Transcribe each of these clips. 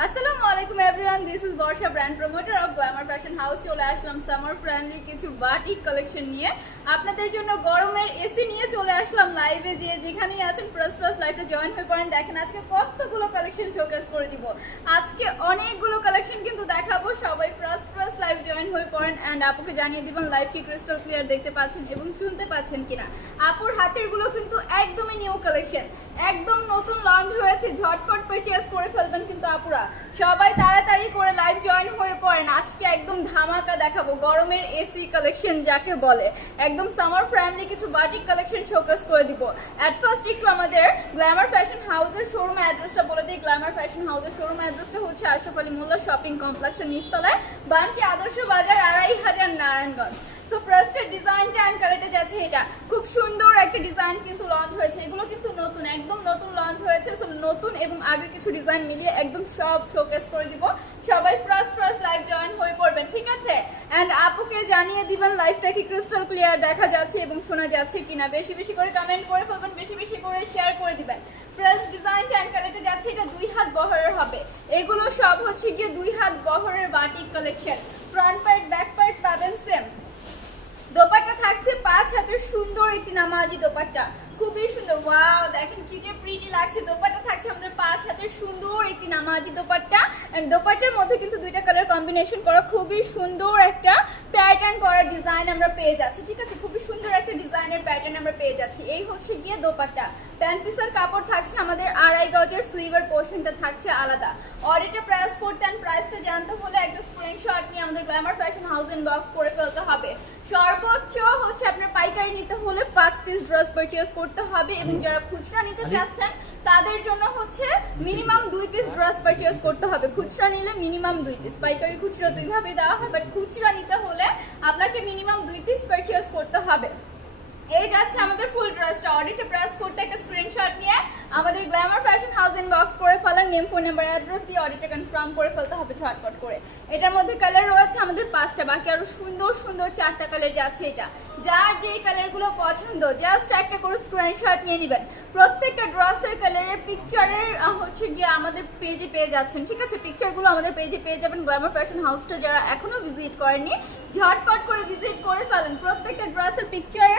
আসসালামু আলাইকুম everyone, this is Barsha, brand promoter of Glamour fashion house. চলে আসলাম summer friendly কিছু বাটিক কালেকশন নিয়ে আপনাদের জন্য। গরমের এসি নিয়ে চলে আসলাম লাইভে। যেখানেই আছেন ফার্স্ট লাইভে জয়েন হয়ে পড়েন। দেখেন আজকে কতগুলো কালেকশন শোকেস করে দিব। আজকে অনেকগুলো কালেকশন কিন্তু দেখাবো। সবাই ফার্স্ট লাইভ জয়েন হয়ে পড়েন অ্যান্ড আপুকে জানিয়ে দিবেন লাইভ কি ক্রিস্টাল ক্লিয়ার দেখতে পাচ্ছেন এবং শুনতে পাচ্ছেন কিনা। আপুর হাতের গুলো কিন্তু একদমই নিউ কালেকশন, একদম নতুন লঞ্চ হয়েছে। ঝটপট পারচেজ করে ফেলবেন কিন্তু আপুরা সবাই তাড়াতাড়ি করে লাইভ জয়েন হয়ে পড়েন। আজকে একদম ধামাকা দেখাবো, গরমের এসি কালেকশন যাকে বলে, একদম সামার ফ্রেন্ডলি কিছু বাটিক কালেকশন শোকেস করে দিব। অ্যাট ফার্স্ট একটু আমাদের গ্ল্যামার ফ্যাশন হাউসের শোরুম অ্যাড্রেসটা বলে দিই। গ্ল্যামার ফ্যাশন হাউসের শোরুম অ্যাড্রেসটা হচ্ছে আশরাফ আলী মোল্লা শপিং কমপ্লেক্সের নিচতলায়, বানকি আদর্শ বাজার, 2500 নারায়ণগঞ্জ। সো ফার্স্টের ডিজাইনটা অ্যান্ড কালারটা যাচ্ছে এটা। খুব সুন্দর একটা ডিজাইন কিন্তু লঞ্চ হয়েছে। এগুলো কিন্তু নতুন, একদম নতুন লঞ্চ হয়েছে। সো নতুন এবং আগের কিছু ডিজাইন মিলিয়ে একদম সব শোকেস করে দিব। সবাই ফার্স্ট লাইভ জয়েন হয়ে পড়বেন, ঠিক আছে? অ্যান্ড আপুকে জানিয়ে দিবেন লাইভটা কি ক্রিস্টাল ক্লিয়ার দেখা যাচ্ছে এবং শোনা যাচ্ছে কিনা। বেশি বেশি করে কমেন্ট করে ফেলবেন, বেশি বেশি করে শেয়ার করে দিবেন। ফার্স্ট ডিজাইনটা অ্যান্ড কালারটা যাচ্ছে এটা 2 হাত বহরের হবে। এগুলো সব হচ্ছে গিয়ে 2 হাত বহরের batik collection. Front part back part পাবেন সেম। দোপাট্টা থাকছে 5 হাতের সুন্দর একটি নামাজি দোপাট্টা, খুবই সুন্দর। ওয়াও, দেখেন কি যে প্রিটি লাগছে। দোপাট্টা থাকছে আমাদের 5 হাতের সুন্দর একটি নামাজি দোপাট্টা। এন্ড দোপাট্টার মধ্যে কিন্তু দুইটা কালার কম্বিনেশন করা, খুবই সুন্দর একটা প্যাটার্ন করা ডিজাইন আমরা পেয়ে যাচ্ছি, ঠিক আছে? খুবই সুন্দর একটা ডিজাইনের প্যাটার্ন আমরা পেয়ে যাচ্ছি। এই হচ্ছে গিয়ে দোপাট্টা। প্যান্ট পিসের কাপড় থাকছে আমাদের 2.5 গজের, স্লিভের পোর্শনটা থাকছে আলাদা। অর্ডারটা প্রাইস করতে এন্ড প্রাইসটা জানতে হলে একটা স্ক্রিনশট নিয়ে আমাদের গ্ল্যামার ফ্যাশন হাউস ইনবক্স করে ফেলতে হবে। সর্বোচ্চ হচ্ছে আপনার পাইকারি নিতে হলে 5 পিস ড্রেস পারচেজ করতে হবে এবং যারা খুচরা নিতে চাচ্ছেন তাদের জন্য হচ্ছে মিনিমাম 2 পিস ড্রেস পারচেজ করতে হবে। খুচরা নিলে মিনিমাম 2 পিস, পাইকারি খুচরা দুইভাবে দেওয়া হয়, বাট খুচরা নিতে হলে আপনাকে মিনিমাম 2 পিস পারচেজ করতে হবে। এই যাচ্ছে আমাদের ফুল ড্রেসটা। অর্ডারটা প্রেস করতে একটা স্ক্রিনশট নিয়ে আমাদের গ্ল্যামার ফ্যাশন হাউস ইনবক্স করে ফেলার নেম, ফোন নাম্বার, অ্যাড্রেস দিয়ে অর্ডারটা কনফার্ম করে ফেলতে হবে ঝটপট করে। এটার মধ্যে কালার রয়েছে আমাদের 5টা, বাকি আরো সুন্দর সুন্দর 4টা কালার যাচ্ছে। এটা যার যেই কালারগুলো পছন্দ জাস্ট একটা করে স্ক্রিনশট নিয়ে নেবেন। প্রত্যেকটা ড্রেসের কালারের পিকচারের হচ্ছে গিয়ে আমাদের পেজে পেয়ে যাচ্ছেন, ঠিক আছে? পিকচারগুলো আমাদের পেজে পেয়ে যাবেন। গ্ল্যামার ফ্যাশন হাউসটা যারা এখনো ভিজিট করেনি ঝটপট করে ভিজিট করে ফেলেন। প্রত্যেকটা ড্রেসের পিকচার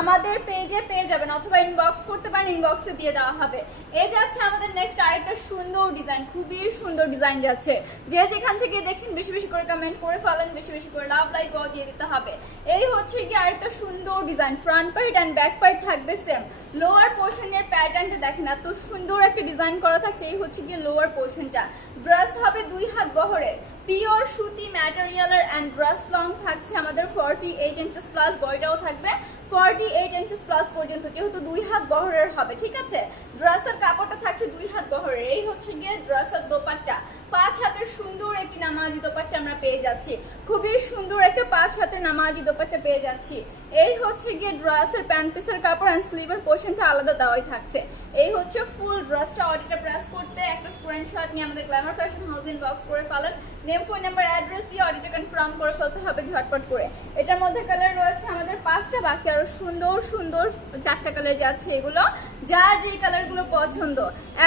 আমাদের পেজে পেয়ে যাবেন, অথবা ইনবক্স করতে পারেন, ইনবক্সে দিয়ে দেওয়া হবে। এই যাচ্ছে আমাদের নেক্সট আরেকটা সুন্দর ডিজাইন, খুবই সুন্দর ডিজাইন যাচ্ছে। যে যেখান থেকে দেখছেন বেশি বেশি করে কমেন্ট করে ফেলেন, বেশি বেশি করে লাভ লাইক দিয়ে দিতে হবে। এই হচ্ছে কি আরেকটা সুন্দর design. Front part and back part থাকবে সেম। লোয়ার পোর্শনের প্যাটার্নটা দেখেন, এত সুন্দর একটা ডিজাইন করা থাকছে। এই হচ্ছে কি লোয়ার পোর্শনটা। ড্রেস হবে 2 হাত বহরের, পিওর সুতি ম্যাটেরিয়ালের অ্যান্ড ড্রেস লং থাকছে আমাদের 48 ইঞ্চেস প্লাস, বয়টাও থাকবে 48 ইঞ্চেস প্লাস পর্যন্ত, যেহেতু 2 হাত বহরের হবে, ঠিক আছে? ড্রেসের কাপড়টা থাকছে 2 হাত বহরের। এই হচ্ছে গিয়ে ড্রেসের দোপাট্টা। 5 হাতের সুন্দর একটি নামাজি দোপাট্টা আমরা পেয়ে যাচ্ছি। খুবই সুন্দর একটা 5 হাতের নামাজি দোপাট্টা পেয়ে যাচ্ছি। এই হচ্ছে গিয়ে ড্রেসের প্যান্ট পিসের কাপড় অ্যান্ড স্লিভের পোর্শনটা আলাদা দেওয়াই থাকছে। এই হচ্ছে ফুল ড্রেসটা। অর্ডারটা প্রেস করতে একটা স্ক্রিনশট নিয়ে আমাদের গ্ল্যামার ফ্যাশন হাউস ইনবক্স করে ফেলেন। নেম, ফোন নাম্বার, অ্যাড্রেস দিয়ে অর্ডারটা কনফার্ম করে ফেলতে হবে ঝটপট করে। এটার মধ্যে কালার রয়েছে আমাদের 5টা, বাকি আরো সুন্দর সুন্দর 4টা কালার যাচ্ছে। এগুলো যার যে কালারগুলো পছন্দ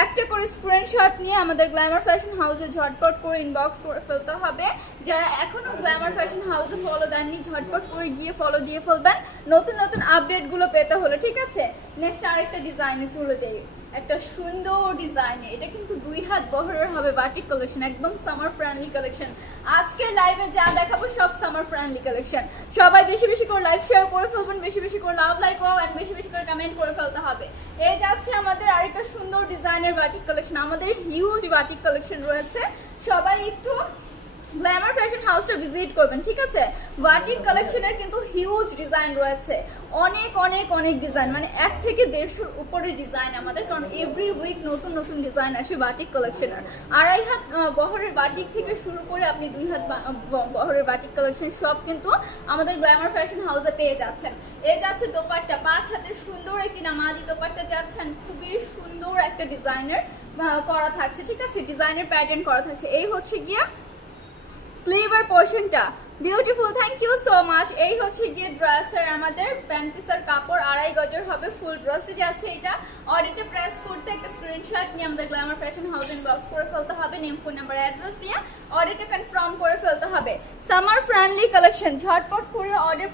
একটা করে স্ক্রিনশট নিয়ে আমাদের গ্ল্যামার ফ্যাশন হাউসে ঝটপট করে ইনবক্স করে ফেলতে হবে। যারা এখনো গ্ল্যামার ফ্যাশন হাউসে ফলো দেননি ঝটপট করে গিয়ে ফলো দিয়ে ফেলবেন নতুন নতুন আপডেটগুলো পেতে হলে, ঠিক আছে? নেক্সট আরেকটা ডিজাইনে চলে যাই। একটা সুন্দর ডিজাইনে, এটা কিন্তু 2 হাত বহরের হবে বাটিক কালেকশন, একদম সামার ফ্রেন্ডলি কালেকশন। আজকের লাইভে যা দেখাবো সব সামার ফ্রেন্ডলি কালেকশন। সবাই বেশি বেশি করে লাইভ শেয়ার করে ফেলবেন, বেশি বেশি করে লাভ লাইক এন্ড বেশি বেশি করে কমেন্ট করে ফেলতে হবে। এই যাচ্ছে আমাদের আরেকটা সুন্দর ডিজাইনের বাটিক কালেকশন। আমাদের হিউজ বাটিক কালেকশন রয়েছে, সবাই একটু গ্ল্যামার ফ্যাশন হাউসটা ভিজিট করবেন, ঠিক আছে? বাটিক কালেকশনের কিন্তু হিউজ ডিজাইন রয়েছে, অনেক অনেক অনেক ডিজাইন, মানে 1 থেকে 150-এর উপরে ডিজাইন আমাদের, কারণ এভরি উইক নতুন নতুন ডিজাইন আসে বাটিক কালেকশনের। 2.5 হাত বহরের বাটিক থেকে শুরু করে আপনি 2 হাত বহরের বাটিক কালেকশন সব কিন্তু আমাদের গ্ল্যামার ফ্যাশন হাউসে পেয়ে যাচ্ছেন। এই যাচ্ছে দোপাট্টা, 5 হাতের সুন্দর একটি নামাজি দোপাট্টা যাচ্ছেন। খুবই সুন্দর একটা ডিজাইনের করা থাকছে, ঠিক আছে? ডিজাইনের প্যাটার্ন করা থাকছে। এই হচ্ছে গিয়া স্লিভের পোর্শনটা beautiful, thank you so much. এই হচ্ছে গিয়ে ড্রেসের আমাদের প্যান্ট পিসের কাপড়, 2.5 গজের হবে। ফুল ড্রেসটা যাচ্ছে এটা অডিটে প্রেস করতে একটা স্ক্রিনশট নিয়ে আমাদের গ্ল্যামার ফ্যাশন হাউস ইনবক্স করে ফেলতে হবে, নেম ফোন নাম্বার অ্যাড্রেস দিয়ে অডিটে কনফার্ম করে ফেলতে হবে। সামার ফ্রেন্ডলি কালেকশন, ঝটপট করে অর্ডার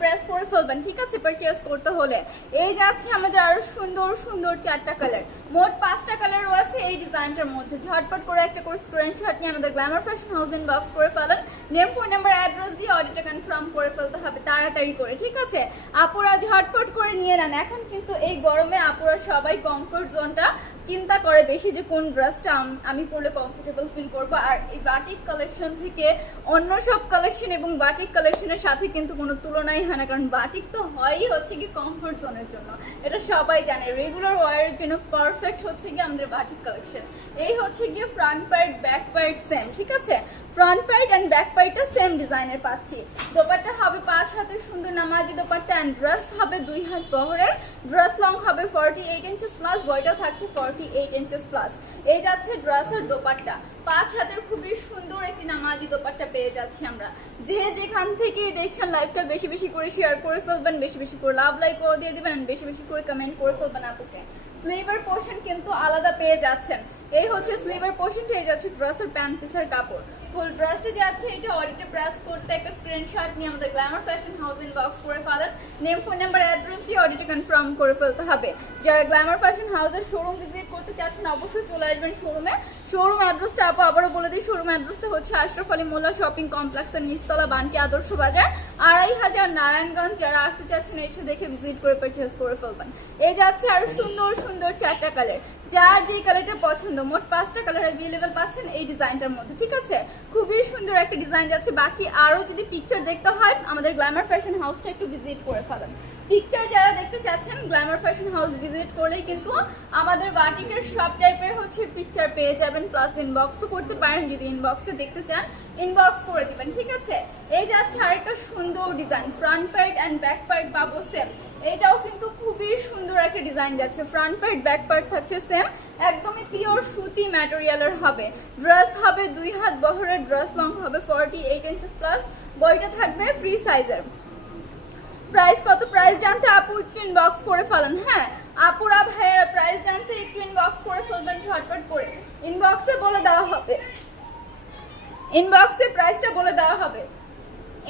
প্রেস করে ফেলবেন, ঠিক আছে, পারচেজ করতে হলে। এই যাচ্ছে আমাদের আরো সুন্দর সুন্দর 4টা কালার, মোট 5টা কালার রয়েছে এই ডিজাইনটার মধ্যে। ঝটপট করে একটা করে স্ক্রিনশট নিয়ে আমাদের গ্ল্যামার ফ্যাশন হাউস ইনবক্স করে ফেলেন, নেম ফোন নাম্বার অ্যাড্রেস দিয়ে অর্ডারটা কনফার্ম করে ফেলতে হবে তাড়াতাড়ি করে, ঠিক আছে। আপুরা ঝটপট করে নিয়ে নেন। এখন কিন্তু এই গরমে আপুরা সবাই কমফোর্ট জোনটা চিন্তা করে বেশি, যে কোন ড্রেসটা আমি পরলে কমফোর্টেবল ফিল করব। আর এই বাটিক কালেকশন থেকে অন্য সব কালেকশন এবং বাটিক কালেকশনের সাথে কিন্তু কোনো তুলনাই হয় না, কারণ বাটিক তো হয়ই হচ্ছে কি কমফোর্ট জোনের জন্য, এটা সবাই জানে। রেগুলার ওয়ারের জন্য পারফেক্ট হচ্ছে কি আমাদের বাটিক কালেকশন। এই হচ্ছে গিয়ে front part back part same, ঠিক আছে, ফ্রন্ট পার্ট অ্যান্ড ব্যাক পার্টটা সেম ডিজাইনের পাচ্ছি। দোপাট্টা হবে 5 হাতের সুন্দর নামাজি দোপাট্টা অ্যান্ড ড্রেস হবে 2 হাত বহরের। ড্রেস লং হবে 48 ইঞ্চেস প্লাস, বয়টাও থাকছে 48 ইঞ্চেস প্লাস। এই যাচ্ছে ড্রেসের দোপাট্টা, 5 হাতের খুবই সুন্দর একটি নামাজি দোপাট্টা পেয়ে যাচ্ছি আমরা। যে যেখান থেকে দেখছেন লাইভটা বেশি বেশি করে শেয়ার করে ফেলবেন, বেশি বেশি করে লাভ লাইক দিয়ে দিবেন, বেশি বেশি করে কমেন্ট করে ফেলবেন আপুকে। স্লিভের পোর্শন কিন্তু আলাদা পেয়ে যাচ্ছেন। এই হচ্ছে স্লিভের পোর্শনটা, এই যাচ্ছে ড্রেসের প্যান্ট পিসের কাপড়। ফুল ড্রেসটা যাচ্ছে এটা অডিটে প্রেস করতে একটা স্ক্রিনশট নিয়ে আমাদের গ্ল্যামার ফ্যাশন হাউস ইনবক্স করে ফেলেন, নেম ফোন নাম্বার অ্যাড্রেস দিয়ে অডিটে কনফার্ম করে ফেলতে হবে। যারা গ্ল্যামার ফ্যাশন হাউসের শোরুম ভিজিট করতে চাচ্ছেন অবশ্যই চলে আসবেন শোরুমে। শোরুম অ্যাড্রেসটা আবারও বলে দিই, শোরুম অ্যাড্রেসটা হচ্ছে আশরাফ আলী মোল্লা শপিং কমপ্লেক্সের নিচতলা, বান্টি আদর্শ বাজার, 2500 নারায়ণগঞ্জ। যারা আসতে চাচ্ছেন এসে দেখে ভিজিট করে পারচেজ করে ফেলবেন। এই যাচ্ছে আর সুন্দর সুন্দর 4টা কালার, যার যেই কালারটা পছন্দ। মোট 5টা কালার অ্যাভেলেবেল পাচ্ছেন এই ডিজাইনটার মধ্যে, ঠিক আছে। খুবই সুন্দর একটা ডিজাইন যাচ্ছে। বাকি আরো যদি পিকচার দেখতে হয় আমাদের গ্ল্যামার ফ্যাশন হাউসটা একটু ভিজিট করে ফেলেন। পিকচার যারা দেখতে চাচ্ছেন গ্ল্যামার ফ্যাশন হাউস ভিজিট করলেই কিন্তু আমাদের বাটিকের সব টাইপের হচ্ছে পিকচার পেয়ে যাবেন, প্লাস ইনবক্সও করতে পারেন, যদি ইনবক্সে দেখতে চান ইনবক্স করে দিবেন, ঠিক আছে। এই যাচ্ছে আরেকটা সুন্দর design, front part and back part পাবো সেম। এটাও কিন্তু খুবই সুন্দর একটা ডিজাইন যাচ্ছে, ফ্রন্ট পার্ট ব্যাক পার্ট থাকছে সেম, একদমই পিওর সুতি ম্যাটেরিয়ালের হবে। ড্রেস হবে 2 হাত বহরের, ড্রেস লং হবে 48 ইঞ্চেস প্লাস, বয়টা থাকবে ফ্রি সাইজের। প্রাইস কত, প্রাইস জানতে আপু একটু ইনবক্স করে ফেলেন। হ্যাঁ আপুরা ভাইয়ের প্রাইস জানতে একটু ইনবক্স করে ফেলবেন ঝটপট করে, ইনবক্সে বলে দেওয়া হবে, ইনবক্সে প্রাইসটা বলে দেওয়া হবে।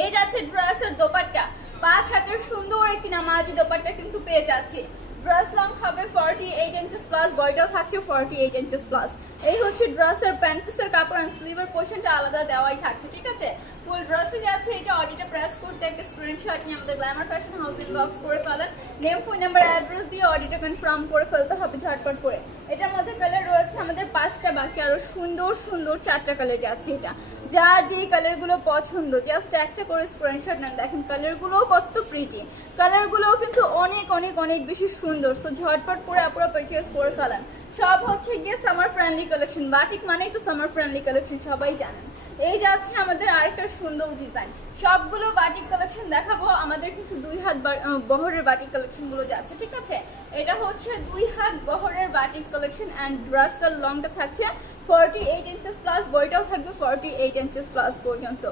এই যাচ্ছে ড্রেসের দোপাট্টা, 5 হাতের সুন্দর একটি নামাজি দোপাট্টা কিন্তু পেয়ে যাচ্ছি। ড্রেস লং হবে 48 ইঞ্চেস প্লাস, বয়টাও থাকছে 48 ইঞ্চেস প্লাস। এই হচ্ছে ড্রেসের প্যান্ট পিসের কাপড় অ্যান্ড স্লিভের পোর্শনটা আলাদা দেওয়াই থাকছে, ঠিক আছে। ফুল ড্রেসটা যাচ্ছে এটা অডিটে প্রেস করতে একটা স্ক্রিনশট নিয়ে আমাদের গ্ল্যামার ফ্যাশন হাউস ইনবক্স করে ফেলেন, নেম ফোন নাম্বার অ্যাড্রেস দিয়ে অডিটে কনফার্ম করে ফেলতে হবে ঝটপট করে। এটার মধ্যে কালার রয়েছে আমাদের 5টা, বাকি আরো সুন্দর সুন্দর 4টা কালার যাচ্ছে। এটা যার যেই কালারগুলো পছন্দ জাস্ট একটা করে স্ক্রিনশট নেন। দেখেন কালারগুলোও কত প্রিটি, কালারগুলোও কিন্তু অনেক অনেক অনেক বেশি সুন্দর। সো ঝটপট করে আপনারা পারচেজ করে ফেলেন। সব হচ্ছে গিয়ে সামার ফ্রেন্ডলি কালেকশন, বাটিক মানেই তো সামার ফ্রেন্ডলি কালেকশন, সবাই জানেন। এই যাচ্ছে আমাদের আরেকটা সুন্দর ডিজাইন, সবগুলো বাটিক কালেকশন দেখাবো। আমাদের কিন্তু 2 হাত বহরের বাটিক কালেকশন গুলো যাচ্ছে, ঠিক আছে। এটা হচ্ছে 2 হাত বহরের বাটিক কালেকশন অ্যান্ড ড্রেসটার লংটা থাকছে 48 ইঞ্চেস প্লাস, বইটাও থাকবে 48 ইঞ্চেস প্লাস পর্যন্ত।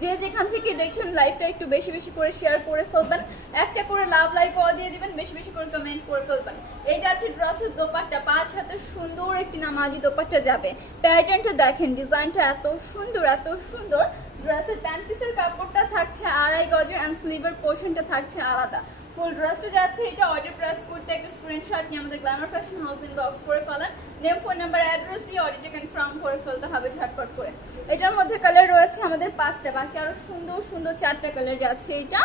যে যেখান থেকে দেখছেন লাইভটা একটু বেশি বেশি করে শেয়ার করে ফেলবেন, একটা করে লাভ লাইক দিয়ে দিবেন, বেশি বেশি করে কমেন্ট করে ফেলবেন। এই যাচ্ছে ড্রেসের দোপাট্টা, 5 হাতের সুন্দর একটি নামাজি দোপাট্টা যাবে। প্যাটার্নটা দেখেন, ডিজাইনটা এত সুন্দর এত সুন্দর। ড্রেসের প্যান্ট পিসের কাপড়টা থাকছে 2.5 গজের অ্যান্ড স্লিভের পোর্শনটা থাকছে আলাদা। ফুল ড্রেসটা যাচ্ছে এটা অর্ডার প্রেস করতে একটা স্ক্রিনশট নিয়ে আমাদের গ্ল্যামার ফ্যাশন হাউস ইনবক্স করে ফেলেন, নেম ফোন নাম্বার অ্যাড্রেস দিয়ে অর্ডারটা কনফার্ম করে ফেলতে হবে ঝটপট করে। এটার মধ্যে কালার রয়েছে আমাদের 5টা, বাকি আরো সুন্দর সুন্দর 4টা কালার যাচ্ছে। এটা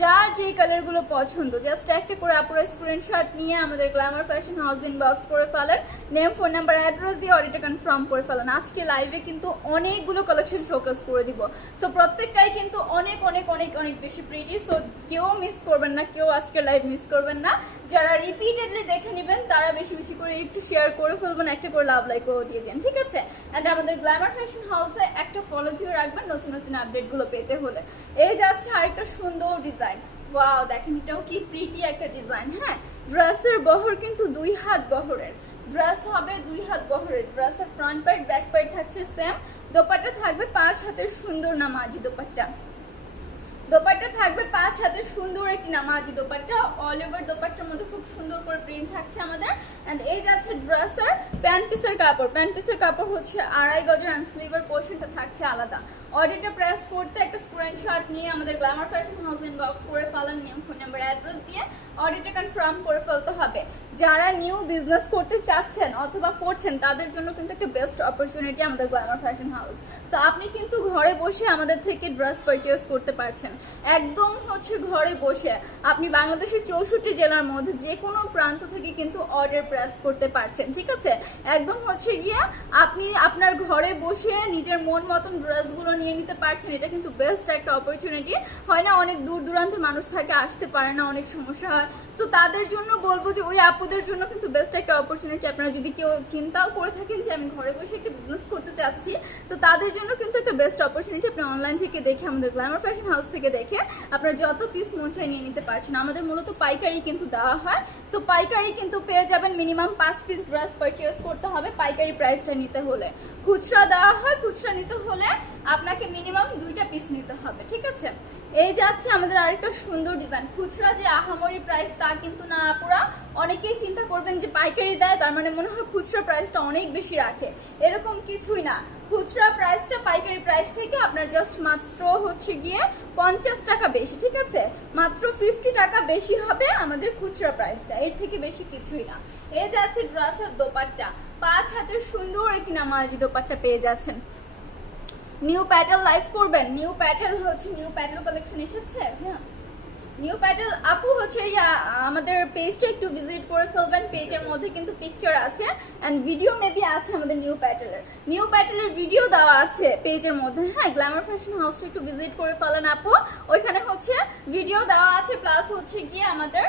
যার যে কালারগুলো পছন্দ জাস্ট একটা করে আপনারা স্ক্রিনশট নিয়ে আমাদের গ্ল্যামার ফ্যাশন হাউস ইনবক্স করে ফেলেন, নেম ফোন নাম্বার অ্যাড্রেস দিয়ে অর্ডারটা কনফার্ম করে ফেলেন। আজকে লাইভে কিন্তু অনেকগুলো কালেকশন শোকেস করে দিব, সো প্রত্যেকটাই কিন্তু অনেক অনেক অনেক অনেক বেশি প্রিটি। সো কেউ মিস করবেন না, কেউ আজকে লাইভ মিস করবেন না। যারা রিপিটেডলি দেখে নেবেন তারা বেশি বেশি করে একটু শেয়ার করে ফেলবেন, একটা করে লাভ লাইকও দিয়ে দেন, ঠিক আছে। এন্ড আমাদের গ্ল্যামার ফ্যাশন হাউসে একটা ফলো দিয়ে রাখবেন নতুন নতুন আপডেটগুলো পেতে হলে। এই যাচ্ছে আরেকটা সুন্দর ডিজাইন, ওয়াও দেখেন এটাও কি প্রিটি একটা ডিজাইন। হ্যাঁ ড্রেসের বহর কিন্তু 2 হাত বহরের, ড্রেস হবে 2 হাত বহরের। ড্রেসের ফ্রন্ট পার্ট ব্যাক পার্ট থাকছে সেম, দোপাট্টা থাকবে 5 হাতের সুন্দর নামাজি দোপাট্টা। দোপাট্টা থাকবে 5 হাতের সুন্দর একটি নামাজি দোপাট্টা, অল ওভার দোপাট্টার মধ্যে খুব সুন্দর করে প্রিন্ট থাকছে আমাদের। এন্ড এই যাচ্ছে ড্রেসের প্যান্ট পিসের কাপড়, প্যান্ট পিসের কাপড় হচ্ছে 2.5 গজের এন্ড স্লিভের পোর্শনটা থাকছে আলাদা। অর্ডারটা প্রেস করতে একটা স্ক্রিনশট নিয়ে আমাদের গ্ল্যামার ফ্যাশন হাউস ইনবক্স করে ফেলান, নেম ফোন নাম্বার অ্যাড্রেস দিয়ে অর্ডারটা কনফার্ম করে ফেলতে হবে। যারা নিউ বিজনেস করতে চাচ্ছেন অথবা করছেন তাদের জন্য কিন্তু একটা বেস্ট অপরচুনিটি আমাদের গ্ল্যামার ফ্যাশন হাউস। সো আপনি কিন্তু ঘরে বসে আমাদের থেকে ড্রেস পারচেজ করতে পারছেন, একদম হচ্ছে ঘরে বসে আপনি বাংলাদেশের 64 জেলার মধ্যে যে কোনো প্রান্ত থেকে কিন্তু অর্ডার প্রেস করতে পারছেন। ঠিক আছে, একদম হচ্ছে গিয়ে আপনি আপনার ঘরে বসে নিজের মন মতন ড্রেসগুলো নিয়ে নিতে পারছেন। এটা কিন্তু বেস্ট একটা অপরচুনিটি। হয় না অনেক দূর দূরান্তের মানুষ থাকে, আসতে পারে না, অনেক সমস্যা হয়। সো তাদের জন্য বলবো যে ওই আপুদের জন্য কিন্তু বেস্ট একটা অপরচুনিটি। আপনারা যদি কেউ চিন্তাও করে থাকেন যে আমি ঘরে বসে একটা বিজনেস করতে চাচ্ছি, তো তাদের জন্য কিন্তু একটা বেস্ট অপরচুনিটি। আপনি অনলাইন থেকে দেখে আমাদের গ্ল্যামার ফ্যাশন হাউস থেকে দেখে আপনারা যত পিস মন চাই নিয়ে নিতে পারছেন। আমাদের মূলত পাইকারি কিন্তু দেওয়া হয়। সো পাইকারি কিন্তু পেয়ে যাবেন, মিনিমাম 5 পিস ড্রেস পারচেজ করতে হবে পাইকারি প্রাইসটা নিতে হলে। খুচরা দেওয়া হয়, খুচরা নিতে হলে আপনাকে মিনিমাম 2টা পিস নিতে হবে। ঠিক আছে, এই যাচ্ছে আমাদের আরেকটা সুন্দর ডিজাইন। খুচরা যে আহামরি প্রাইস তা কিন্তু না আপুরা, অনেকেই চিন্তা করবেন যে পাইকারি দেয় তার মানে মনে হয় খুচরা প্রাইসটা অনেক বেশি রাখে, এরকম কিছুই না। খুচরা প্রাইসটা পাইকারি প্রাইস থেকে আপনার জাস্ট মাত্র হচ্ছে গিয়ে 50 টাকা বেশি। ঠিক আছে, মাত্র 50 টাকা বেশি হবে আমাদের খুচরা প্রাইসটা, এর থেকে বেশি কিছুই না। এই যাচ্ছে ড্রেসের দোপাট্টা, 5 হাতের সুন্দর একটি নামাজি দোপাট্টা পেয়ে যাচ্ছেন। নিউ প্যাটেল লাইভ করবেন, নিউ প্যাটেল হচ্ছে নিউ প্যাটেল কালেকশন এসেছে। হ্যাঁ, নিউ প্যাটেল আপু হচ্ছে আমাদের পেজটা একটু ভিজিট করে ফেলবেন। পেজের মধ্যে কিন্তু পিকচার আছে অ্যান্ড ভিডিও মেবি আছে আমাদের নিউ প্যাটেলের ভিডিও দেওয়া আছে পেজের মধ্যে। হ্যাঁ, গ্ল্যামার ফ্যাশন হাউসটা একটু ভিজিট করে ফেলেন আপু, ওইখানে হচ্ছে ভিডিও দেওয়া আছে, প্লাস হচ্ছে গিয়ে আমাদের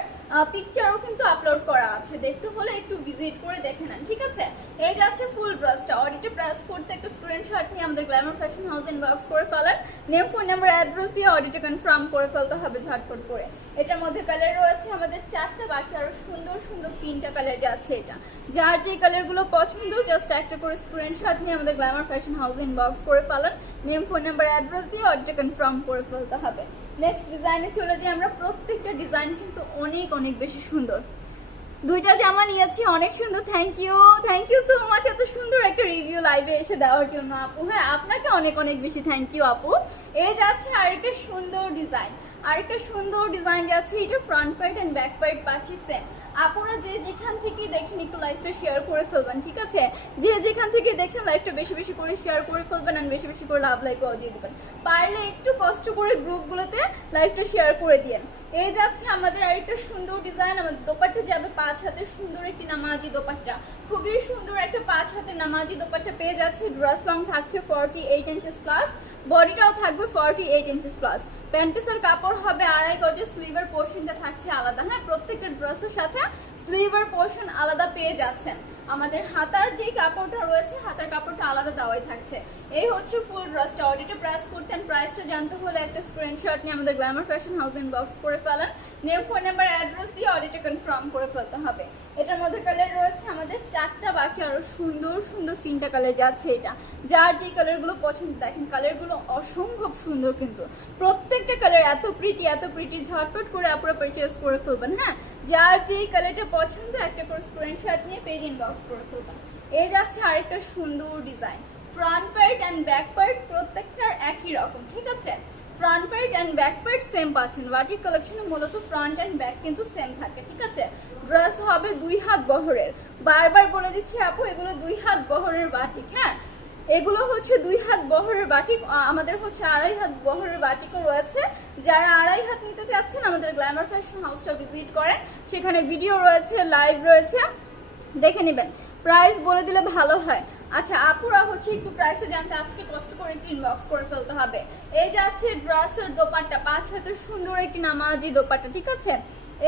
পিকচারও কিন্তু আপলোড করা আছে। দেখতে হলে একটু ভিজিট করে দেখে নেন। ঠিক আছে, এই যাচ্ছে ফুল ড্রেসটা। অডিটে প্রেস করতে একটা স্ক্রিনশট নিয়ে আমাদের গ্ল্যামার ফ্যাশন হাউস ইনবক্স করে ফেলেন, নেম ফোন নাম্বার অ্যাড্রেস দিয়ে অডিটে কনফার্ম করে ফেলতে হবে ঝটপট করে। এটার মধ্যে কালার রয়েছে আমাদের 4টা, বাকি আরো সুন্দর সুন্দর 3টা কালার যাচ্ছে। এটা যার যে কালারগুলো পছন্দ জাস্ট একটা করে স্ক্রিনশট নিয়ে আমাদের গ্ল্যামার ফ্যাশন হাউস ইনবক্স করে ফেলেন, নেম ফোন নাম্বার অ্যাড্রেস দিয়ে অডিটে কনফার্ম করে ফেলতে হবে। নেক্সট ডিজাইনে চলে যাই আমরা। প্রত্যেকটা ডিজাইন কিন্তু অনেক অনেক বেশি সুন্দর। 2টা জামা নিয়েছি, অনেক সুন্দর। থ্যাংক ইউ সো মাচ এত সুন্দর একটা রিভিউ লাইভে এসে দেওয়ার জন্য আপু। হ্যাঁ, আপনাকে অনেক অনেক বেশি থ্যাংক ইউ আপু। এই যাচ্ছে আরেকটা সুন্দর ডিজাইন, যাচ্ছে। এটা front part and back part পাচ্ছি সেম। আপুরা যে যেখান থেকে দেখছেন একটু লাইভটা শেয়ার করে ফেলবেন। ঠিক আছে, যে যেখান থেকে দেখছেন লাইভটা বেশি বেশি করে শেয়ার করে ফেলবেন আর বেশি বেশি করে লাভ লাইকও দিয়ে দেবেন। পারলে একটু কষ্ট করে গ্রুপগুলোতে লাইভটা শেয়ার করে দিয়েন। এই যাচ্ছে আমাদের আরেকটা সুন্দর ডিজাইন। আমাদের দোপাট্টা যাবে 5 হাতের সুন্দর একটি নামাজি দোপাট্টা, খুবই সুন্দর একটা 5 হাতের নামাজি দোপাট্টা পেয়ে যাচ্ছে। ড্রেস লং থাকছে 48 ইঞ্চেস প্লাস, বডিটাও থাকবে 48 ইঞ্চেস প্লাস। প্যান্ট পিসের কাপড় হবে 2.5 গজের, স্লিভের পোর্শনটা থাকছে আলাদা। হ্যাঁ, প্রত্যেকটা ড্রেসের সাথে স্লিভের পোর্শন আলাদা পেয়ে যাচ্ছেন। আমাদের হাতার যে কাপড়টা রয়েছে হাতার কাপড়টা আলাদা দেওয়াই থাকছে। এই হচ্ছে ফুল ড্রেসটা। অডিটে প্রেস করতেন, প্রাইসটা জানতে হলে একটা স্ক্রিনশট নিয়ে আমাদের গ্ল্যামার ফ্যাশন হাউস ইনবক্স করে ফেলেন, নেম ফোন নাম্বার অ্যাড্রেস দিয়ে অডিটে কনফার্ম করে ফেলতে হবে। এটার মধ্যে কালার রয়েছে আমাদের 4টা, বাকি আরো সুন্দর সুন্দর 3টা কালার যাচ্ছে। এটা যার যে কালারগুলো পছন্দ, দেখেন কালারগুলো অসম্ভব সুন্দর, কিন্তু প্রত্যেকটা কালার এত প্রিটি, ঝটপট করে আপনারা পারচেজ করে ফেলবেন। হ্যাঁ, যার যেই কালারটা পছন্দ একটা করে স্ক্রিনশট নিয়ে পেজ ইনবক্স করে ফেলবেন। এই যাচ্ছে আরেকটা সুন্দর design. Front part and back part প্রত্যেকটার একই রকম। ঠিক আছে, front part and back part same পাচ্ছেন। বাটিক কালেকশনে মূলত ফ্রন্ট অ্যান্ড ব্যাক কিন্তু সেম থাকে। ঠিক আছে, ড্রেস হবে 2 হাত বহরের। বারবার বলে দিচ্ছি আপু, এগুলো 2 হাত বহরের বাটিক। হ্যাঁ, এগুলো হচ্ছে 2 হাত বহরের বাটিক। আমাদের হচ্ছে 2.5 হাত বহরের বাটিকও রয়েছে। যারা 2.5 হাত নিতে চাচ্ছেন আমাদের গ্ল্যামার ফ্যাশন হাউসটা ভিজিট করেন, সেখানে ভিডিও রয়েছে, লাইভ রয়েছে, দেখে নেবেন। প্রাইস বলে দিলে ভালো হয়। আচ্ছা আপুরা হচ্ছে একটু প্রাইসটা জানতে আজকে কষ্ট করে একটু ইনবক্স করে ফেলতে হবে। এই যাচ্ছে ড্রেসের দোপাট্টা, 5 হাতের সুন্দর একটি নামাজি দোপাট্টা। ঠিক আছে,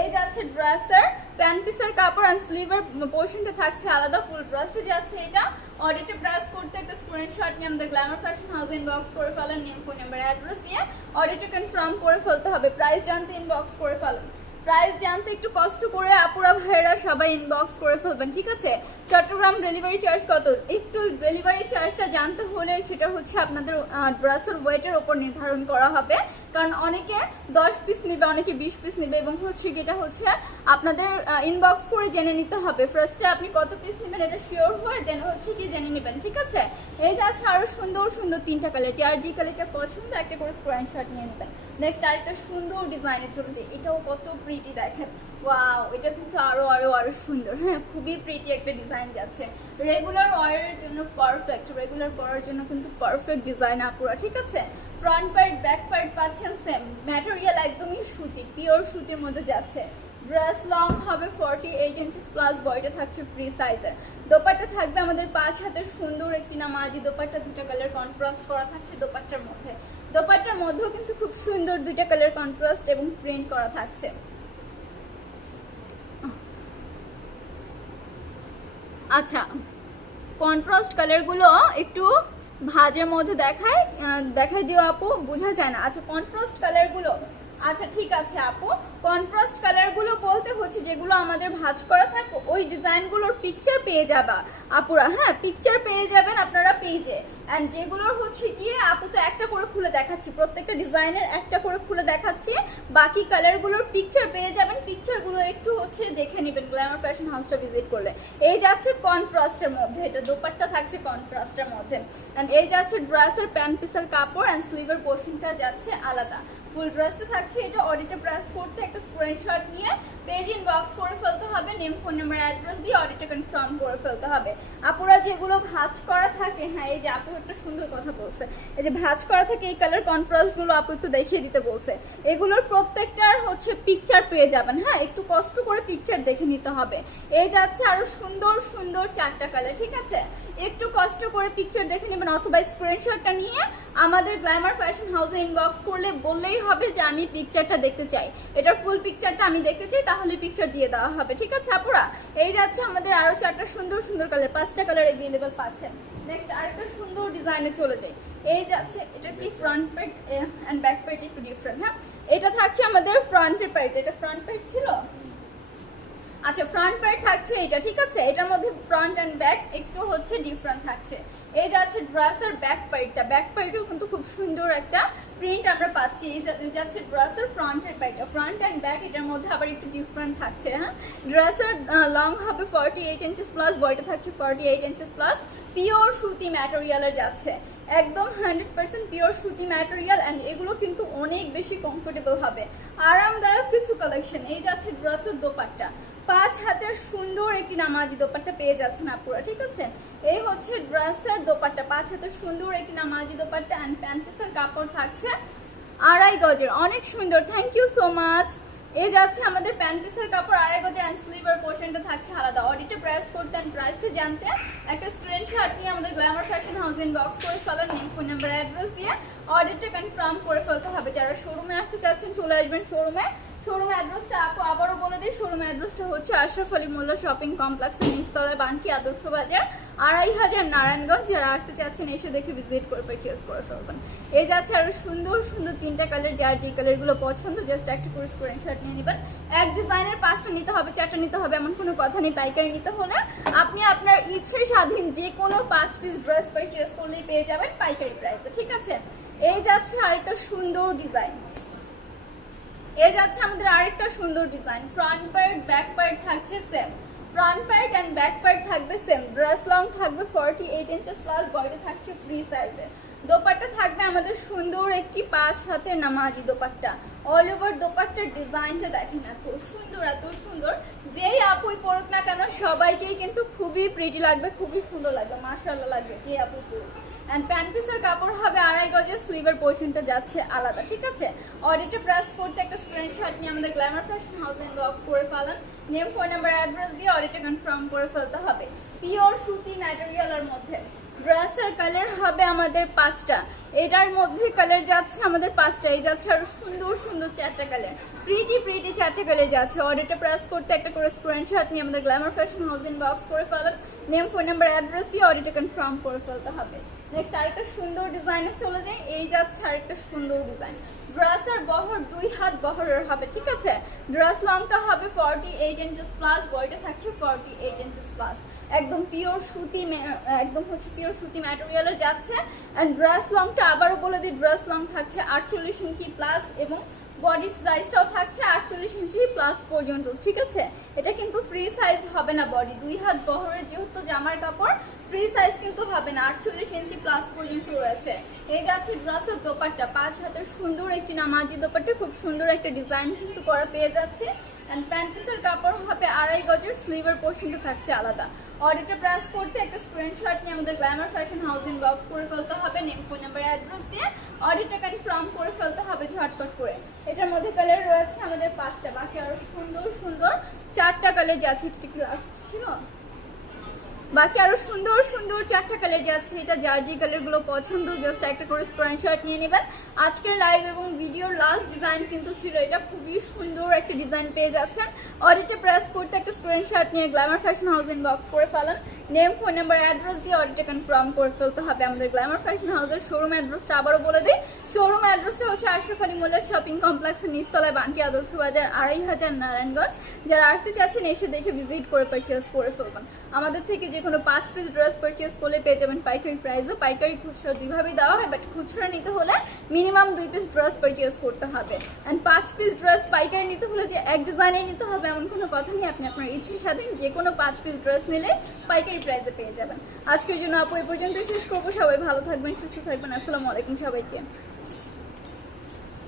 এই যাচ্ছে ড্রেসের প্যান্ট পিসের কাপড় অ্যান্ড স্লিভের পোর্শনটা থাকছে আলাদা। ফুল ড্রেসটা যাচ্ছে এটা। অডিটে প্রেস করতে একটা স্ক্রিনশট নিয়ে আমাদের গ্ল্যামার ফ্যাশন হাউস ইনবক্স করে ফেলেন, নেম ফোন নাম্বার অ্যাড্রেস দিয়ে অডিটে কনফার্ম করে ফেলতে হবে। প্রাইস জানতে ইনবক্স করে ফেলেন। প্রাইস জানতে একটু কষ্ট করে আপুরা ভাইয়েরা সবাই ইনবক্স করে ফেলবেন, ঠিক আছে? চট্টগ্রাম ডেলিভারি চার্জ কত? একটু ডেলিভারি চার্জটা জানতে হলে সেটা হচ্ছে আপনাদের ড্রেসের ওয়েটের ওপর নির্ধারণ করা হবে, কারণ অনেকে 10 পিস নেবে, অনেকে 20 পিস নেবে, এবং হচ্ছে এটা হচ্ছে আপনাদের ইনবক্স করে জেনে নিতে হবে। ফার্স্টে আপনি কত পিস নেবেন এটা শিওর হয়ে দেন হচ্ছে কি জেনে নেবেন, ঠিক আছে? এই যে আছে আরো সুন্দর সুন্দর 3টা কালার, যার যে কালারটা পছন্দ একটা করে স্ক্রিনশট নিয়ে নেবেন। নেক্সট আরেকটা সুন্দর ডিজাইনের ছোট, যে এটাও কত প্রিটি দেখেন, ওয়াও, এটা কিন্তু আরো আরো আরো সুন্দর। হ্যাঁ, খুবই প্রিটি একটা ডিজাইন যাচ্ছে, রেগুলার ওয়ারের জন্য পারফেক্ট, রেগুলার পরার জন্য কিন্তু পারফেক্ট ডিজাইন আপুরা, ঠিক আছে? ফ্রন্ট পার্ট ব্যাক পার্ট পাচ্ছেন সেম, ম্যাটেরিয়াল একদমই সুতি, পিওর সুতির মধ্যে যাচ্ছে। ড্রেস লং হবে 48 ইঞ্চিস প্লাস, বডিটা থাকছে ফ্রি সাইজের। দোপাট্টা থাকবে আমাদের 5 হাতের সুন্দর একটি নামাজি দোপাট্টা, 2টা কালার কন্ট্রাস্ট করা থাকছে দোপাট্টার মধ্যে। দোপাট্টার মধ্যেও কিন্তু খুব সুন্দর 2টা কালার কন্ট্রাস্ট এবং প্রিন্ট করা থাকছে। আচ্ছা, কন্ট্রাস্ট কালারগুলো একটু ভাজের মধ্যে দেখাই দিও আপু, বোঝা যায় না। আচ্ছা, কন্ট্রাস্ট কালারগুলো, আচ্ছা ঠিক আছে আপু, কন্ট্রাস্ট কালারগুলো বলতে হচ্ছে যেগুলো আমাদের ভাঁজ করা থাকে ওই ডিজাইনগুলোর পিকচার পেয়ে যাবা আপুরা। হ্যাঁ, পিকচার পেয়ে যাবেন আপনারা পেজে। অ্যান্ড যেগুলোর হচ্ছে গিয়ে আপু তো একটা করে খুলে দেখাচ্ছি, প্রত্যেকটা ডিজাইনের একটা করে খুলে দেখাচ্ছি, বাকি কালারগুলোর পিকচার পেয়ে যাবেন। পিকচারগুলো একটু হচ্ছে দেখে নেবেন গ্ল্যামার ফ্যাশন হাউসটা ভিজিট করলে। এই যাচ্ছে কন্ট্রাস্টের মধ্যে, এটা দোপাট্টা থাকছে কন্ট্রাস্টের মধ্যে। অ্যান্ড এই যাচ্ছে ড্রেসের প্যান্ট পিসের কাপড়, অ্যান্ড স্লিভের পোর্শনটা যাচ্ছে আলাদা। ফুল ড্রেসটা থাকছে এটা, অডিটে প্রেস করতে একটা স্ক্রিনশট নিয়ে পেজ ইনবক্স করে ফেলতে হবে, নেম ফোন নাম্বার অ্যাড্রেস দিয়ে অডিটে কনফার্ম করে ফেলতে হবে। আপুরা যেগুলো ভাঁজ করা থাকে, হ্যাঁ এই যে আপু একটা সুন্দর কথা বলছে, এই যে ভাঁজ করা থাকে এই কালার কন্ট্রাস্টগুলো আপু একটু দেখিয়ে দিতে বলছে, এগুলোর প্রত্যেকটার হচ্ছে পিকচার পেয়ে যাবেন। হ্যাঁ, একটু কষ্ট করে পিকচার দেখে নিতে হবে। এই যাচ্ছে আরো সুন্দর সুন্দর 4টা কালার, ঠিক আছে? একটু কষ্ট করে পিকচার দেখে নেবেন, অথবা স্ক্রিনশটটা নিয়ে আমাদের গ্ল্যামার ফ্যাশন হাউসে ইনবক্স করলে বললেই হবে যে আমি পিকচারটা দেখতে চাই, এটার ফুল পিকচারটা আমি দেখতে চাই, তাহলে পিকচার দিয়ে দেওয়া হবে, ঠিক আছে আপুরা? এই যাচ্ছে আমাদের আরো 4টা সুন্দর সুন্দর কালার, 5টা কালার অ্যাভেলেবল পাচ্ছেন। নেক্সট আরেকটা সুন্দর ডিজাইনে চলে যাই। এই যাচ্ছে, এটা কি front part and back part একটু ডিফারেন্ট। হ্যাঁ, এটা থাকছে আমাদের ফ্রন্টের পার্ট, এটা ফ্রন্ট পার্ট ছিল। আচ্ছা, ফ্রন্ট পার্ট থাকছে এটা, ঠিক আছে? এটার মধ্যে ফ্রন্ট এন্ড ব্যাক একটু হচ্ছে ডিফারেন্ট থাকছে। এই যাচ্ছে ড্রেসের ব্যাক পার্টটা, ব্যাক পার্টেও কিন্তু খুব সুন্দর একটা প্রিন্ট আমরা পাচ্ছি। এই যাচ্ছে ড্রেসের ফ্রন্টের পার্টটা, ফ্রন্ট এন্ড ব্যাক এটার মধ্যে আবার একটু ডিফারেন্ট থাকছে। হ্যাঁ, ড্রেসের লং হবে 48 ইঞ্চিস প্লাস, বডিটা থাকছে 48 ইঞ্চিস প্লাস, পিওর সুতি ম্যাটেরিয়ালের যাচ্ছে, একদম 100% পিওর সুতি ম্যাটেরিয়াল। অ্যান্ড এগুলো কিন্তু অনেক বেশি কমফোর্টেবল হবে, আরামদায়ক কিছু কালেকশন। এই যাচ্ছে ড্রেসের দোপাট্টা, 5 হাতের সুন্দর একটি নামাজি দোপাট্টা পেয়ে যাচ্ছেন আপুরা, ঠিক আছে? এই হচ্ছে ড্রেসের দোপাট্টা, 5 হাতের সুন্দর একটি নামাজি দোপাট্টা, অ্যান্ড প্যান্ট পিসের কাপড় থাকছে 2.5 গজের, অনেক সুন্দর, থ্যাংক ইউ সো মাচ। এই যাচ্ছে আমাদের প্যান্ট পিসের কাপড় 2.5 গজের, অ্যান্ড স্লিভের পোর্শনটা থাকছে আলাদা। অডিটে প্রেস করতে অ্যান্ড প্রাইসটা জানতে একটা স্ক্রিনশট নিয়ে আমাদের গ্ল্যামার ফ্যাশন হাউস ইনবক্স করে ফেলেন, নেম ফোন নাম্বার অ্যাড্রেস দিয়ে অডিটটা কনফার্ম করে ফেলতে হবে। যারা শোরুমে আসতে চাচ্ছেন চলে আসবেন শোরুমে। শোরুম অ্যাড্রেসটা আপু আবারও বলে দিই, শোরুম অ্যাড্রেসটা হচ্ছে আশরাফ আলী মোল্লা শপিং কমপ্লেক্সের নিচতলায়, বানকি আদর্শ বাজার, 2500 নারায়ণগঞ্জ। যারা আসতে চাচ্ছেন এসে দেখে ভিজিট করে পারচেজ করে ফেলবেন। এই যাচ্ছে আরো সুন্দর সুন্দর 3টা কালার, যার যে কালারগুলো পছন্দ জাস্ট একটা করে স্ক্রিনশট নিয়ে নেবেন। এক ডিজাইনের 5টা নিতে হবে, 4টা নিতে হবে এমন কোনো কথা নেই। পাইকারি নিতে হলে আপনি আপনার ইচ্ছে স্বাধীন যে কোনো 5 পিস ড্রেস পারচেজ করলেই পেয়ে যাবেন পাইকারি প্রাইসে, ঠিক আছে? এই যাচ্ছে আরেকটা সুন্দর ডিজাইন, এই যাচ্ছে আমাদের আরেকটা সুন্দর design. Front part back part থাকছে same, front part and back part থাকবে সেম। ড্রেস লং থাকবে 48 ইঞ্চিস প্লাস, বডি থাকছে ফ্রি সাইজের। দোপাট্টা থাকবে আমাদের সুন্দর একটি 5 হাতের নামাজি দোপাট্টা। অল ওভার দোপাট্টার ডিজাইনটা দেখেন, এত সুন্দর এত সুন্দর, যেই আপুই পরুক না কেন সবাইকেই কিন্তু খুবই প্রিটি লাগবে, খুবই সুন্দর লাগবে, মাশাআল্লাহ লাগবে যে আপুই পরুক। অ্যান্ড প্যান্ট পিসের কাপড় হবে 2.5 গজের, স্লিভের পোর্শনটা যাচ্ছে আলাদা, ঠিক আছে? অডিটে প্রেস করতে একটা স্ক্রিনশট নিয়ে আমাদের গ্ল্যামার ফ্যাশন হাউস ইনবক্স করে ফেলেন, নেম ফোন নাম্বার অ্যাড্রেস দিয়ে অডিটে কনফার্ম করে ফেলতে হবে। পিওর সুতি ম্যাটেরিয়ালের মধ্যে ড্রেসের কালার হবে আমাদের 5টা, এটার মধ্যে কালার যাচ্ছে আমাদের 5টা। এই যাচ্ছে আরো সুন্দর সুন্দর 4টা কালার, প্রিটি 4টা কালার যাচ্ছে। অর্ডারটা প্রেস করতে একটা করে স্ক্রিনশট নিয়ে আমাদের গ্ল্যামার ফ্যাশন হাউস ইনবক্স করে ফেলেন, নেম ফোন নাম্বার অ্যাড্রেস দিয়ে অর্ডারটা কনফার্ম করে ফেলতে হবে। নেক্সট আরেকটা সুন্দর ডিজাইনে চলে যাই। এই যাচ্ছে আরেকটা সুন্দর ডিজাইন, ড্রেসের বহর 2 হাত বহরের হবে, ঠিক আছে। ড্রেস লংটা হবে 48 ইঞ্চেস প্লাস, বডিটা থাকছে 48 ইঞ্চেস প্লাস। একদম পিওর সুতি, একদম হচ্ছে পিওর সুতি ম্যাটেরিয়ালের যাচ্ছে। অ্যান্ড ড্রেস লংটা আবারও বলে দিই, ড্রেস লং থাকছে 48 ইঞ্চি প্লাস এবং বডি সাইজটাও থাকছে 48 ইঞ্চি প্লাস পর্যন্ত, ঠিক আছে। এটা কিন্তু ফ্রি সাইজ হবে না, বডি 2 হাত বহরের যেহেতু জামার কাপড়, ফ্রি সাইজ কিন্তু হবে না, 48 ইঞ্চি প্লাস পর্যন্ত রয়েছে। এই যাচ্ছে ড্রেসের দোপাট্টা, 5 হাতের সুন্দর একটি নামাজি দোপাট্টা, খুব সুন্দর একটা ডিজাইন কিন্তু করা পেয়ে যাচ্ছে। অ্যান্ড প্যান্ট পিসের কাপড় হবে 2.5 গজের, স্লিভের পোর্শনটা থাকছে আলাদা। অর্ডারটা প্রেস করতে একটা স্ক্রিনশট নিয়ে আমাদের গ্ল্যামার ফ্যাশন হাউস ইনবক্স করে ফেলতে হবে, নেম, ফোন নাম্বার, অ্যাড্রেস দিয়ে অর্ডারটা কনফার্ম করে ফেলতে হবে ঝটপট করে। এটার মধ্যে কালার রয়েছে আমাদের 5টা, বাকি আরো সুন্দর সুন্দর 4টা কালার যাচ্ছে। এটা কি লাস্ট ছিল? বাকি আরো সুন্দর সুন্দর 4টা কালার যাচ্ছে। এটা যার যে কালারগুলো পছন্দ জাস্ট একটা করে স্ক্রিনশট নিয়ে নেবেন। আজকের লাইভ এবং ভিডিওর লাস্ট ডিজাইন কিন্তু ছিল এটা, খুবই সুন্দর একটা ডিজাইন পেয়ে যাচ্ছেন। অর্ডারটা প্রেস করতে একটা স্ক্রিনশট নিয়ে গ্ল্যামার ফ্যাশন হাউস ইনবক্স করে ফেলেন, নেম, ফোন নাম্বার, অ্যাড্রেস দিয়ে অর্ডারটা কনফার্ম করে ফেলতে হবে। আমাদের গ্ল্যামার ফ্যাশন হাউসের শোরুম অ্যাড্রেসটা আবারও বলে দিই, শোরুম অ্যাড্রেসটা হচ্ছে আশরাফ আলী মোল্লার শপিং কমপ্লেক্সের নিচতলায়, বান্টি আদর্শ বাজার, 2500 নারায়ণগঞ্জ। যারা আসতে চাচ্ছেন এসে দেখে ভিজিট করে পারচেস করে ফেলবেন। আমাদের থেকে যে কোনো 5 পিস ড্রেস পারচেস করলে পেয়ে যাবেন পাইকারি প্রাইসে। পাইকারি খুচরা দুইভাবেই দেওয়া হয়, বাট খুচরা নিতে হলে মিনিমাম 2 পিস ড্রেস পারচেস করতে হবে। অ্যান্ড 5 পিস ড্রেস পাইকারি নিতে হলে যে এক ডিজাইনের নিতে হবে এমন কোনো কথা নেই, আপনি আপনার ইচ্ছের সাথে যে কোনো 5 পিস ড্রেস নিলে পাইকারি প্রাইসে পেয়ে যাবেন। আজকের জন্য আপু এই পর্যন্ত শেষ করবো। সবাই ভালো থাকবেন, সুস্থ থাকবেন। আসসালামু আলাইকুম সবাইকে।